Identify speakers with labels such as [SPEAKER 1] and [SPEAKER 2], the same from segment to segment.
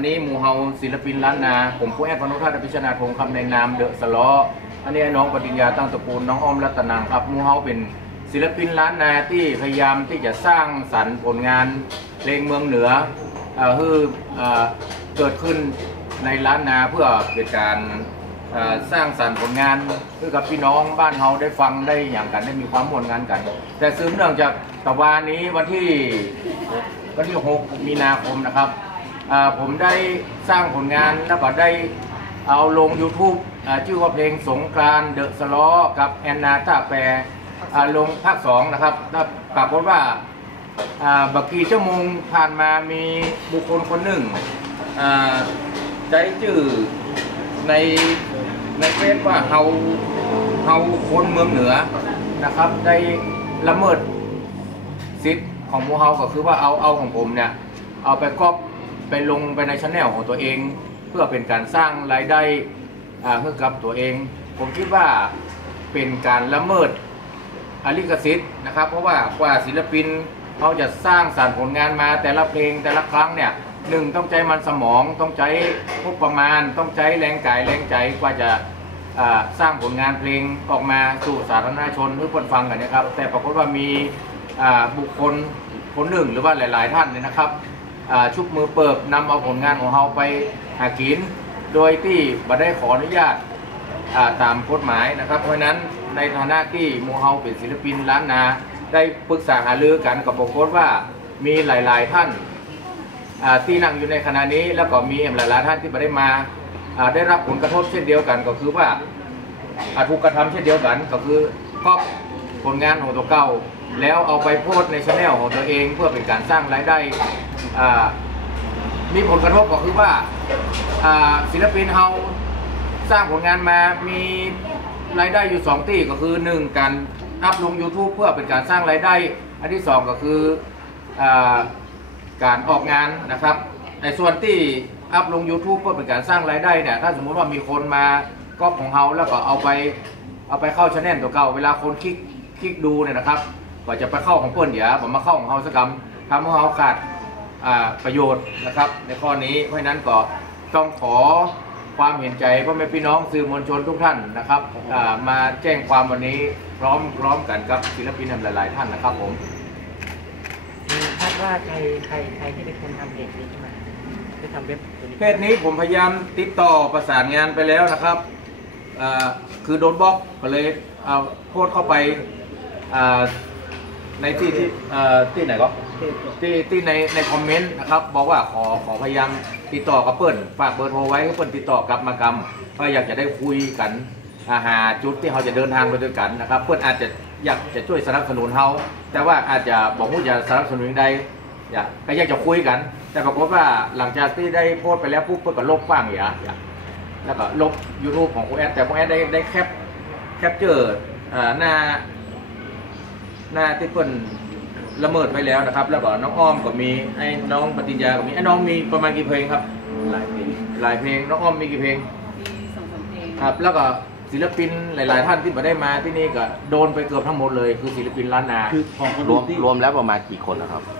[SPEAKER 1] วันนี้หมูเฮาศิลปินล้านนา ผมผู้แอดพนุทัศน์พิชนาทงคำในนามเดอะสล้ออันนี้น้องปฏิญญาตั้งตระกูลน้องอ้อมรัตนังครับหมูเฮาเป็นศิลปินล้านนาที่พยายามที่จะสร้างสรรค์ผลงานเพลงเมืองเหนือเอ่อคือเอ่อเกิดขึ้นในล้านนาเพื่อเป็นการสร้างสรรค์ผลงานเพื่อกับพี่น้องบ้านเฮาได้ฟังได้อย่างกันได้มีความมวนงานกัน แต่สืบเนื่องจากตะวันนี้วันที่วันที่ 6 มีนาคมนะครับ ผมได้สร้างผลงานแล้วก็ได้เอาลง YouTube อ่าชื่อว่าเพลงสงกรานเดอะสล้อกับแอนนาตาแปรอ่าลงภาค2นะครับแล้วปรากฏว่าอ่าบักกี่ชั่วโมงผ่านมามีบุคคลคนหนึ่งอ่าใจชื่อในในเฟซว่าเฮาเฮาคนเมืองเหนือนะครับ ได้ละเมิดสิทธิ์ของมูเฮาก็คือว่าเอาเอาของผมเนี่ย เอาไปก๊อป ไปลงไปในช anel ของตัวเอง เพื่อเป็นการสร้างรายได้อ่าให้กับตัวเอง ผมคิดว่าเป็นการละเมิดอลิขสิทธิ์นะครับ เพราะว่ากว่าศิลปินเขาจะสร้างสรรค์ผลงานมาแต่ละเพลงแต่ละครั้งเนี่ยหนึ่งต้องใจมันสมองต้องใช้งบประมาณ ต้องใช้แรงกายแรงใจกว่าจะสร้างผลงานเพลงออกมาสู่สาธารณชนหรือคนฟังกันนะครับ แต่ปรากฏว่ามีบุคคลคนหนึ่งหรือว่าหลาย ๆ ท่านเนี่ยนะครับ ชุบมือเปิบนำเอาผลงานของเราไปหากิน โดยที่บัได้ขออนุญาตาตามกฎหมายนะครับ เพราะนั้นในฐานะที่มูเฮาเป็นศิลปินล้านนา ได้ปรึกษาหารือกันกับปรากฏว่ามีหลาย ๆ ท่านาที่นั่งอยู่ในขณะนี้ แล้วก็มีหลายๆท่านที่ไม่ได้มาาได้รับผลกระทบเช่นเดียวกันก็คือว่าถูกกระทำเช่นเดียวกันก็คือก๊อปผลงานของตัวเก่า แล้วเอาไปโพสในช anel ของตัวเองเพื่อเป็นการสร้างรายได้มีผลกระทบก็คือว่าศิลปินเฮาสร้างผลงานมามีรายได้อยู่สองที่ก็คือหนึ่งการอัพลง YouTube เพื่อเป็นการสร้างรายได้ อันที่สองก็คืออการออกงานนะครับ ในส่วนที่อัพลง YouTube เพื่อเป็นการสร้างรายได้เนี่ยถ้าสมมุติว่ามีคนมาก๊อปของเราแล้วก็เอาไปเอาไปเข้าชแนลตัวเก่า เวลาคนคลิกคลิกดูเนี่ยนะครับ ก็จะไปเข้าของเปิ้นเดี๋ยวผมมาเข้าของเราสักกรรมทำให้เราขาดอ่าประโยชน์นะครับ ในข้อนี้เพราะฉะนั้นก็ต้องขอความเห็นใจพ่อแม่พี่น้องสื่อมวลชนทุกท่านนะครับอ่ามาแจ้งความวันนี้พร้อมพร้อมกันกับศิลปินหลาย ๆ ท่านนะครับผม
[SPEAKER 2] คาดว่าใครใครใครที่เป็นคนทำเพจนี้ขึ้นมาที่ทำเว็บตัวนี้
[SPEAKER 1] เพศนี้ผมพยายามติดต่อประสานงานไปแล้วนะครับอ่าคือโดนบล็อกก็เลยเอาโพสต์เข้าไปอ่า ในที่ที่อ่าที่ไหนก็ที่ที่ในในคอมเมนต์นะครับบอกว่าขอขอพยายามติดต่อกับเปิ้ลฝากเบอร์โทรไว้ให้เปิ้ลติดต่อกลับมากรรมเพราะอยากจะได้คุยกันอาหาจุดที่เราจะเดินทางไปด้วยกันนะครับเปิ้ลอาจจะอยากจะช่วยสนับสนุนเขาแต่ว่าอาจจะบอกว่าจะสนับสนุนใดอยากก็อยากจะคุยกัน แต่ปรากฏว่าหลังจากที่ได้โพสต์ไปแล้วปุ๊บเพื่อนก็ลบบ้างอย่าอย่าแล้วก็ลบ YouTube ของคุณแอดแต่คุณแอดได้ได้แคปแคปเจอร์อ่าหน้า หน้าที่เพิ่นละเมิดไปแล้วนะครับ แล้วก็น้องอ้อมก็มีไอ้น้องปฏิญญาก็มีไอ้น้องมีประมาณกี่เพลงครับ
[SPEAKER 2] หลายเพลง
[SPEAKER 1] หลายเพลงน้องอ้อมมีกี่เพลง
[SPEAKER 3] มีสองสามเพลง
[SPEAKER 1] ครับ แล้วก็ศิลปินหลาย ๆ ท่านที่มาได้มาที่นี่ก็โดนไปเกือบทั้งหมดเลย คือศิลปินล้านนา
[SPEAKER 4] คือของคน
[SPEAKER 5] รวม
[SPEAKER 4] ที่
[SPEAKER 5] รวมแล้วประมาณกี่คนนะครับ
[SPEAKER 1] โอ้โห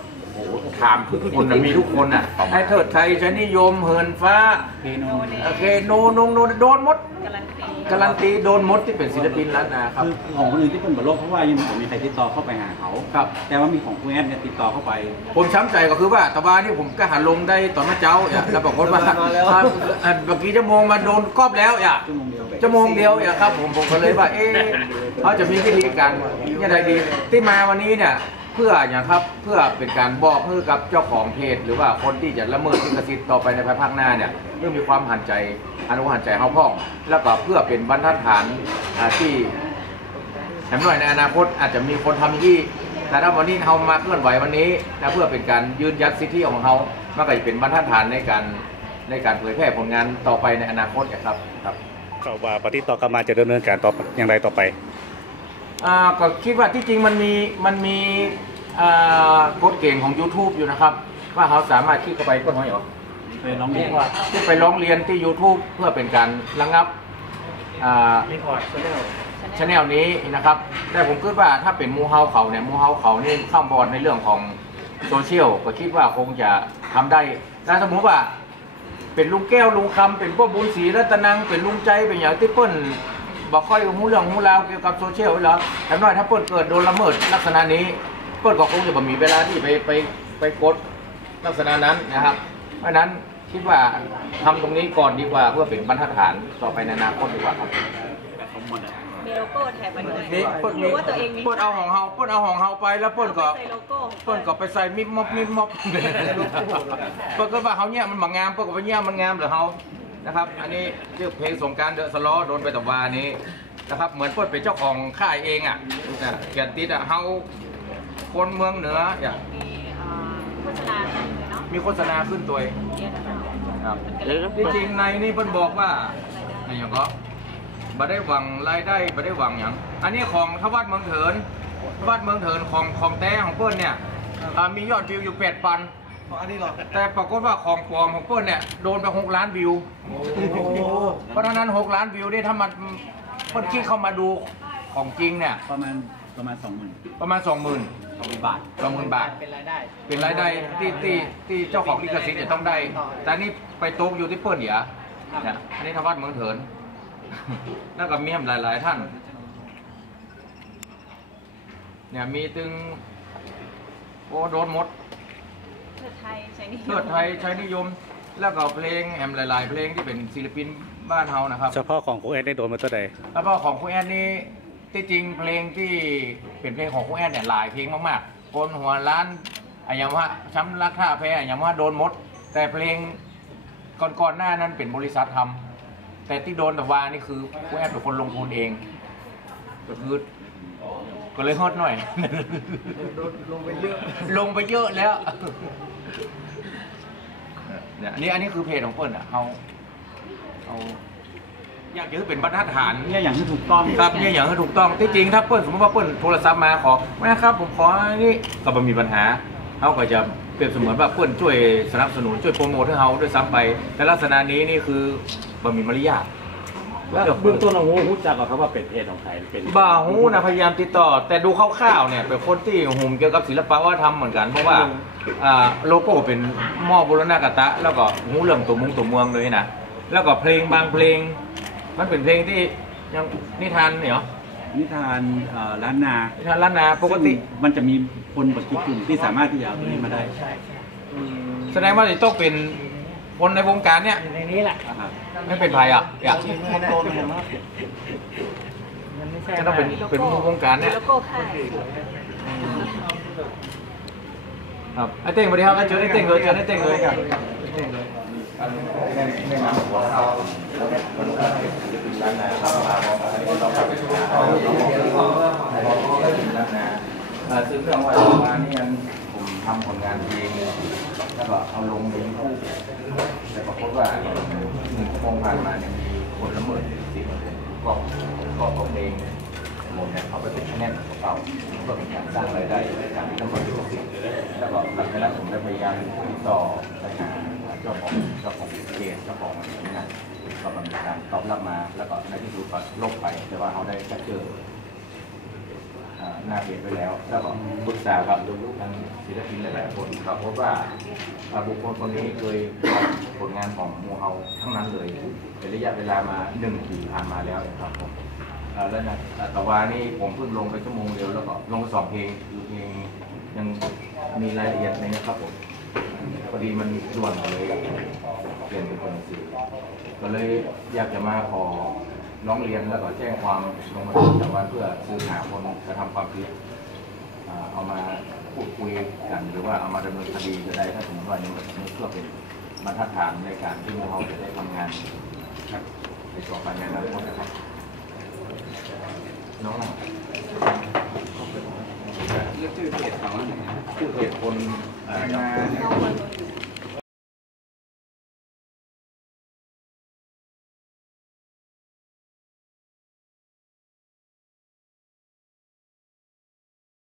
[SPEAKER 1] ถามทุกคนนะมีทุกคนอะ
[SPEAKER 5] ประมาณ
[SPEAKER 1] ไอ้เทิดไทยชนิยมเหินฟ้า
[SPEAKER 4] เพโน
[SPEAKER 1] โอเคโนนงโนโดนหมด
[SPEAKER 3] การันตี
[SPEAKER 1] การันตีโดนหมดที่เป็นศิลปินล้านนาครับ
[SPEAKER 4] คือของคนอื่นที่เป็นบทโลกเพราะว่ายังไม่มีใครติดต่อเข้าไปหาเขา
[SPEAKER 1] ครับ
[SPEAKER 4] แต่ว่ามีของคุณแอดเนี่ยติดต่อเข้าไป
[SPEAKER 1] ผมช้ำใจก็คือว่าตะวันนี่ผมก็หาลงได้ตอนมาเจ้าอย่าแล้วบอกฏว่าอ่าอ่าเมื่อกี้ชั่วโมงมาโดนกอบแล้วอย่า
[SPEAKER 4] ชั่วโมงเดียว
[SPEAKER 1] ชั่วโมงเดียวอย่าครับ ผมผมก็เลยว่าเอ๊ะเขาจะมีวิธีการยังไงดีที่มาวันนี้เนี่ย เพื่ออย่างครับเพื่อเป็นการบอกเพื่อกับเจ้าของเพจหรือว่าคนที่จะละเมิดลิขสิทธิ์ต่อไปในภายภาคหน้าเนี่ยเพื่อมีความหันใจอนุหันใจเฮาพ่อง แล้วก็เพื่อเป็นบรรทัดฐานที่แถมหน่อยในอนาคตอาจจะมีคนทำอย่แต่ถ้าวันนี้เรามาเคลื่อนไหววันนี้นะเพื่อเป็นการยืนยัดสิทธิของเขามันก็จะเป็นบรรทัดฐานในการในการเผยแพร่ผลงานต่อไปในอนาคตนะครับครับ
[SPEAKER 6] ก็ว่าปฏิต่อกลับมาจะดำเนินการต่ออย่างไรต่อไป
[SPEAKER 1] ก็คิดว่าที่จริงมันมีมันมีอ่ากฎเกณฑ์ของ YouTube อยู่นะครับ ว่าเขาสามารถคลิกเข้าไปก็น้อยเหรอ
[SPEAKER 4] ไปร้องเรียน
[SPEAKER 1] ว่าที่ไปร้องเรียนที่ YouTube เพื่อเป็นการระงับอ่า
[SPEAKER 2] รีพอร์ตชแนล
[SPEAKER 1] ชแนลนี้นะครับ แต่ผมคิดว่าถ้าเป็นหมูเฮาเขาเนี่ยหมูเฮาเขานี่ข้ามบอดในเรื่องของโซเชียลก็คิดว่าคงจะทำได้ถ้าสมมติว่าเป็นลุงแก้วลุงคำเป็นพวกบุญศรีรัตนังเป็นลุงใจเป็นอย่างที่เปิ้ล บอกค่อยหูเรื่องหูราวเกี่ยวกับโซเชียลไว้แล้วแต่น้อยถ้าเปิ้ลเกิดโดนละเมิดลักษณะนี้ เปิ้ลก็คงจะบ่มีเวลาที่ไปไปไปกดลักษณะนั้นนะครับ เพราะฉะนั้นคิดว่าทำตรงนี้ก่อนดีกว่าเพื่อเป็นบรรทัดฐานต่อไปในอนาคตดีกว่าครับ
[SPEAKER 3] มีโลโก้แถบมาด้วย
[SPEAKER 1] นี่เปิ้ลมี
[SPEAKER 3] รู้ว่าตัวเองมี
[SPEAKER 1] เปิ้ลเอาของเฮาเปิ้ลเอาของเฮาไปแล้วเปิ้ลก็
[SPEAKER 3] ใส่โลโก้ของ
[SPEAKER 1] เปิ้ลก็ไปใส่มิบมอบมิบมอบเปิ้ลก็ว่าเขาเนี่ยมันบางงามเปิ้ลก็ว่าเนี่ยมันงามเหรือเฮา นะครับ อันนี้ชื่อเพลงสงกรารเดอะสล้อโดนไปตะวานี้นะครับ เหมือนเปิ้ลเป็นเจ้าของค่ายเองอะนะเกียรติดอะเฮาคนเมืองเหนืออย่าง
[SPEAKER 3] มีเอ่อโฆษณาให้ด้วยเนาะ
[SPEAKER 1] มีโฆษณาขึ้นตัวเอง
[SPEAKER 3] เรียนนะครับ
[SPEAKER 1] ครับ
[SPEAKER 3] มันก็เลย
[SPEAKER 1] ที่จริงในนี่เพิ่นบอกว่าอะไรอย่างก็บ่ได้หวังรายได้บ่ได้หวังอย่างอันนี้ของทวัดเมืองเถินทวัดเมืองเถินของของแท้ของเปิ้ลเนี่ยอ่ามียอดวิวอยู่8ปัน แต่ปรากฏว่าของปลอมของเปิ้ลเนี่ยโดนไป6ล้านวิว เพราะฉะนั้น6ล้านวิวนี่ถ้ามันเปิ้ลคิดเข้ามาดูของจริงเนี่ย
[SPEAKER 4] ประมาณประมาณสองหมื่น
[SPEAKER 1] ประมาณ20,000
[SPEAKER 4] สองหมื่นบาท
[SPEAKER 1] 20,000บาท
[SPEAKER 2] เป็นรายได้
[SPEAKER 1] เป็นรายได้ที่ที่ที่เจ้าของลิขสิทธิ์จะต้องได้ แต่นี่ไปโต๊ะอยู่ที่เปิ้ลเหรอเนี่ยอันนี้ทวัดเมืองเถินแล้วก็มีหลาย ๆ ท่าน เนี่ยมีตึงโอ้โดนหมด
[SPEAKER 3] เพื่อไทยใช้นี่
[SPEAKER 1] เทิดไทยใช้นิยม แล้วก็เพลงแอมหลายๆ เพลงที่เป็นศิลปินบ้านเฮานะครับ
[SPEAKER 6] เฉพาะของครูแอนได้โดนมาตัวใด
[SPEAKER 1] แล้วก็ของครูแอนนี่ที่จริงเพลงที่เป็นเพลงของครูแอนเนี่ยหลายเพลงมากๆคนหัวล้านอะอย่างว่าช้ำรักท่าแพ้อะอย่างว่าโดนหมด แต่เพลงก่อนๆหน้านั้นเป็นบริษัททำแต่ที่โดนแต่วานี่คือครูแอนเป็นคนลงทุนเองก็คือ ก็เลยฮอดหน่อย ลงไปเยอะ ลงไปเยอะแล้ว เนี่ยอันนี้อันนี้คือเพจของเปิ้ลอะเขาเอาอยากจะให้เป็นบรรทัดฐาน
[SPEAKER 4] เนี่ยอย่างที่ถูกต้อง
[SPEAKER 1] ครับเนี่ยอย่างที่ถูกต้องที่จริงถ้าเปิ้ลสมมติว่าเปิ้ลโทรศัพท์มาขอแม่ครับผมขออันนี่ก็ไม่มีปัญหาเขาก็จะเปรียบเสมือนว่าเปิ้ลช่วยสนับสนุนช่วยโปรโมทให้เขาด้วยซ้ำไป แต่ลักษณะนี้นี่คือบ่มีมารยาท
[SPEAKER 4] แล้วเบื้องต้นเรารู้จักก่อนครับว่าเป็นเพจของใครเป็น
[SPEAKER 1] บ่าหูนะพยายามติดต่อ แต่ดูคร่าวๆเนี่ยเป็นคนที่หุ่มเกี่ยวกับศิลปะวัฒนธรรมเหมือนกัน เพราะว่าอ่าโลโก้เป็นหม้อบุรณากตะ แล้วก็หูเรื่องตัวมุงตัวเมืองเลยนะแล้วก็เพลงบางเพลง มันเป็นเพลงที่ยังนิทานเนี่ยเหรอ
[SPEAKER 4] นิทานเอ่อล้านนา
[SPEAKER 1] นิทานล้านนาปกติ
[SPEAKER 4] ซึ่งมันจะมีคนบางกลุ่มที่สามารถที่จะเอาตัวนี้มาได้
[SPEAKER 2] ใช่ใช่
[SPEAKER 1] แสดงว่าจะต้องเป็นคนในวงการเนี่ย
[SPEAKER 2] อยู่ในนี้แหละ
[SPEAKER 4] ครับ
[SPEAKER 1] ไม่เป็นไผ่อะอยาก
[SPEAKER 2] มันไม่ใช่
[SPEAKER 1] จะต้องเป็น
[SPEAKER 2] ว่า
[SPEAKER 1] เป็นวงการเนี่ย
[SPEAKER 3] มีโลโก้ค่าย
[SPEAKER 1] ครับไอ้เต้งสวัสดีครับไอ้เจอไอ้เต้งเลยเจอไอ้เต้งเลยครับเต้งเลยในนามหัวเขาร้านนาครับมาบอกอะไรก็ต้องไปดูเขาร้านนาซึ่งเรื่องว่ามานี่ยังผมทำผลงานเพลงแล้วก็เอาลงในยูทูบแต่ ปรากฏว่าหนึ่งชั่วโมงผ่านมาเนี่ยมีคนละเมิดสิทธิ์ก็ก็ตัวเพลงหมดเนี่ยเขาไปเป็นแนนของเขาเพื่อเป็นการสร้างรายได้ในการที่ละเมิดลิขสิแล้วก็หลังจากนั้นผมได้พยายามติดต่อไปหาเจ้าของเจ้าของเพจเจ้าของงานก็มีการตอบรับมาแล้วก็ในที่สุดก็ลบไปแต่ว่าเขาได้แคปเจอร์ หน้าเพจไปแล้ว แล้วก็ปรึกษากับทางศิลปินหลายๆคนครับพบว่าบุคคลคนนี้เคยผลงานของมูเฮาทั้งนั้นเลยเป็นระยะเวลามาหนึ่งปีผ่านมาแล้วนะครับผมแล้วนะแต่ว่านี่ผมเพิ่งลงไปชั่วโมงเดียวแล้วก็ลงไปสองเพลงคือเพลงยังมีรายละเอียดในนะครับผมพอดีมันด่วนเลยเปลี่ยนเป็นคนสื่อก็เลยอยากจะมาขอ ร้องเรียนแล้วก็แจ้งความลงมาถึงจังหวัดเพื่อสืบหาคนกระทำความผิดอ่าเอามาพูดคุยกันหรือว่าเอามาดำเนินคดีจะได้ถ้าสมมติว่านี่มันเพื่อเป็นบรรทัดฐานในการที่พวกเราจะได้ทำงานในต่อไปในอนาคตนะครับน้องน่ะชื่อเพจของชื่อเพจคนอ่า
[SPEAKER 3] เอาไว้